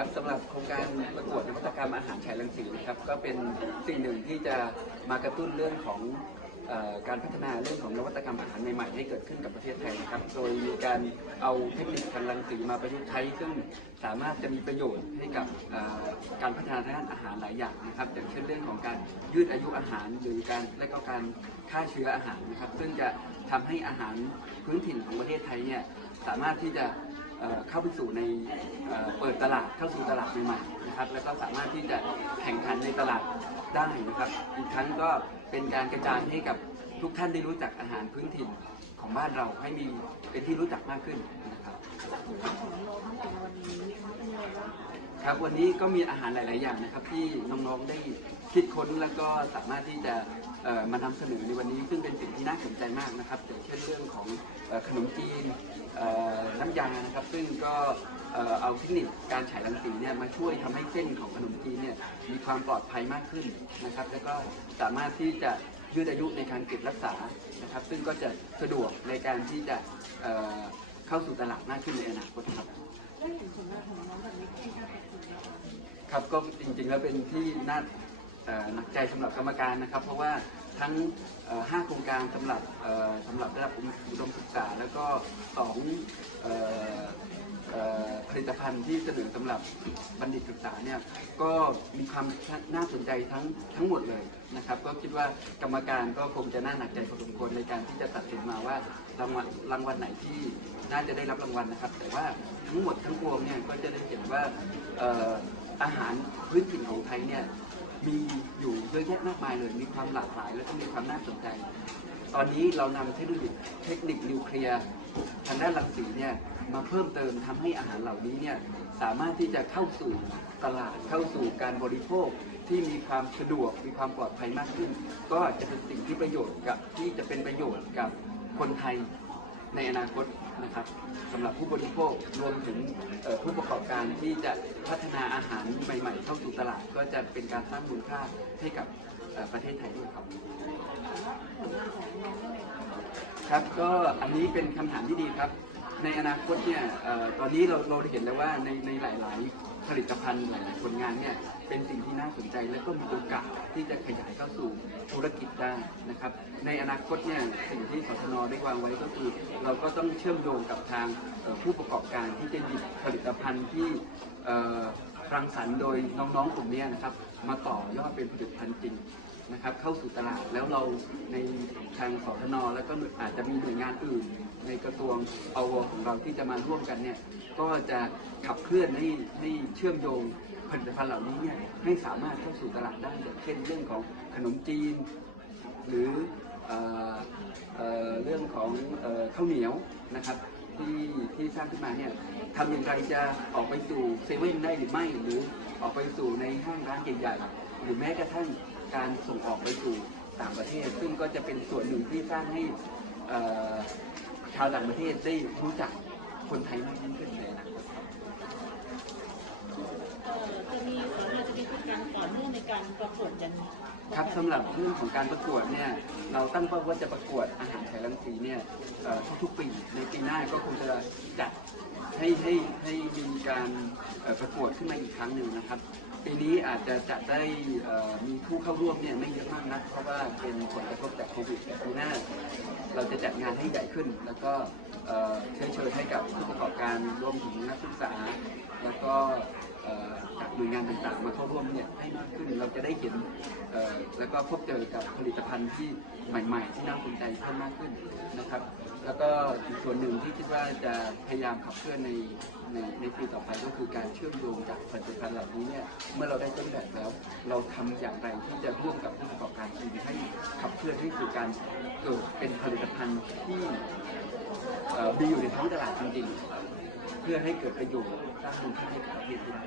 ครับสำหรับโครงการประกวดนวัตกรรมอาหารฉายรังสีนะครับ ก็เป็นสิ่งหนึ่งที่จะมากระตุ้นเรื่องของอการพัฒนาเรื่องของนวัตกรรมอาหารใหม่ๆให้เกิดขึ้นกับประเทศไทยนะครับ โดยมีการเอาเทคนิคทางรังสีมาประยุกต์ใช้ซึ่งสามารถจะมีประโยชน์ให้กับการพัฒนาด้านอาหารหลายอย่างนะครับอย่างเช่นเรื่องของการยืดอายุอาหารหรือการและก็การฆ่าเชื้ออาหารนะครับ ซึ่งจะทำให้อาหารพื้นถิ่นของประเทศไทยเนี่ยสามารถที่จะ เข้าไปสู่ในเเปิดตลาดเข้าสู่ตลาดใหม่ๆนะครับ แล้วก็สามารถที่จะแข่งขันในตลาดได้นะครับ อีกทั้งก็เป็นการกระจายให้กับทุกท่านได้รู้จักอาหารพื้นถิ่นของบ้านเราให้มีเป็นที่รู้จักมากขึ้นนะครับ ครับวันนี้ก็มีอาหารหลาย ๆ อย่างนะครับที่น้อง ๆ ได้คิดค้นแล้วก็สามารถที่จะมานำเสนอในวันนี้ซึ่งเป็นสิ่งที่น่าสนใจมากนะครับอย่างเช่นเรื่องของอขนมจีนน้ำยานะครับ ซึ่งก็เอาเทคนิคการฉายรังสีเนี่ยมาช่วยทำให้เส้นของขนมจีนเนี่ยมีความปลอดภัยมากขึ้นนะครับ แล้วก็สามารถที่จะยืดอายุในการเก็บรักษานะครับ ซึ่งก็จะสะดวกในการที่จะเข้าสู่ตลาดมากขึ้นในอนาคตครับ ได้เห็นผลงานของน้องแบบนี้ที่น่าประทับใจไหมครับก็จริงๆแล้วเป็นที่น่าเอ่อหนักใจสำหรับกรรมการนะครับ เพราะว่าทั้งเอ่อ5โครงการสำหรับเอ่อสำหรับระดับอุดมศึกษา แล้วก็2เอ่อเอ่อ ผลิตภัณฑ์ที่เสนอสำหรับบัณฑิตศึกษาเนี่ยก็มีความน่าสนใจทั้งทั้งหมดเลยนะครับ ก็คิดว่ากรรมการก็คงจะน่าหนักใจพอสมควรในการที่จะตัดสินมาว่ารางวัลรางวัลไหนที่น่าจะได้รับรางวัลนะครับ แต่ว่าทั้งหมดทั้งปวงเนี่ยก็จะได้เห็นว่าเอ่ออาหารพื้นถิ่นของไทยเนี่ยมีอยู่เยอะแยะมากมายเลย มีความหลากหลาย และก็มีความน่าสนใจ ตอนนี้เรานำเทคโนโลยีเทคนิคนิวเคลียร์ทางด้านรังสีเนี่ยมาเพิ่มเติมทำให้อาหารเหล่านี้เนี่ยสามารถที่จะเข้าสู่ตลาดเข้าสู่การบริโภคที่มีความสะดวกมีความปลอดภัยมากขึ้น ก็จะเป็นสิ่งที่ประโยชน์กับที่จะเป็นประโยชน์กับคนไทย ในอนาคตนะครับสำหรับผู้บริโภครวมถึงผู้ประกอบการที่จะพัฒนาอาหารใหม่ ๆ เข้าสู่ตลาด ก็จะเป็นการสร้างมูลค่าให้กับประเทศไทยด้วยครับ ครับก็อันนี้เป็นคำถามที่ดีครับ ในอนาคตเนี่ยเอ่อตอนนี้เราเราได้เห็นแล้วว่าในในหลาย ๆ ผลิตภัณฑ์หลาย ๆ ผลงานเนี่ยเป็นสิ่งที่น่าสนใจและก็มีโอกาสที่จะขยายเข้าสู่ธุรกิจได้นะครับ ในอนาคตเนี่ยสิ่งที่สทนได้วางไว้ก็คือ เราก็ต้องเชื่อมโยงกับทางเอ่อผู้ประกอบการที่จะหยิบผลิตภัณฑ์ที่เอ่อรังสรรค์โดยน้อง ๆ กลุ่มเนี้นะครับ มาต่อยอดเป็นผลิตภัณฑ์จริง นะครับเข้าสู่ตลาดแล้วเราในทางสทนแล้วก็อาจจะมีหน่วยงานอื่น ในกระทรวงอวของเราที่จะมาร่วมกันเนี่ยก็จะขับเคลื่อนให้ให้เชื่อมโยงผลิตภัณฑ์เหล่านี้เนี่ยให้สามารถเข้าสู่ตลาดได้อย่างเช่นเรื่องของขนมจีน หรือเออเรื่องของออข้าวเหนียวนะครับที่ที่สร้างขึ้นมาเนี่ยทำอย่างไรจะออกไปสู่เซเว่นได้หรือไม่หรือออกไปสู่ในห้างร้านใหญ่ๆหรือแม้กระทั่ง การส่งออกไปสู่ต่างประเทศ ซึ่งก็จะเป็นส่วนหนึ่งที่สร้างให้ชาวต่างประเทศได้รู้จักคนไทยมากยิ่งขึ้นในอนาคตครับเอ่อจะมีผลงานจะมีการต่อเนื่องในการประกวดกันครับสำหรับเรื่องของการประกวดเนี่ยเราตั้งเป้าว่าจะประกวดอาหารไทยรังสีเนี่ยทุกๆปีในปีหน้าก็คงจะจัด ให้ให้ให้มีการประกวดขึ้นมาอีกครั้งหนึ่งนะครับปีนี้อาจจะจัดได้มีผู้เข้าร่วมเนี่ยไม่เยอะมากนะเพราะว่าเป็นผลกระทบจากโควิดแต่ปีหน้าเราจะจัดงานให้ใหญ่ขึ้น แล้วก็เชิญเชิญให้กับผู้ประกอบการรวมถึงนักศึกษา แล้วก็จากหน่วยงานต่างๆมาเข้าร่วมเนี่ยให้มากขึ้นเราจะได้เห็นแล้วก็พบเจอกับผลิตภัณฑ์ที่ใหม่ ๆ ที่น่าสนใจเพิ่มมากขึ้น ครับ แล้วก็อีกส่วนหนึ่งที่คิดว่าจะพยายามขับเคลื่อนในในในปีต่อไปก็คือการเชื่อมโยงจากผลิตภัณฑ์เหล่านี้เนี่ยเมื่อเราได้ต้นแบบแล้ว เราทำอย่างไรที่จะร่วมกับผู้ประกอบการทีให้ขับเคลื่อนให้สู่การเกิดเป็นผลิตภัณฑ์ที่มีอยู่ในท้องตลาดจริง ๆ เพื่อให้เกิดประโยชน์สร้างมูลค่าให้กับประเทศด้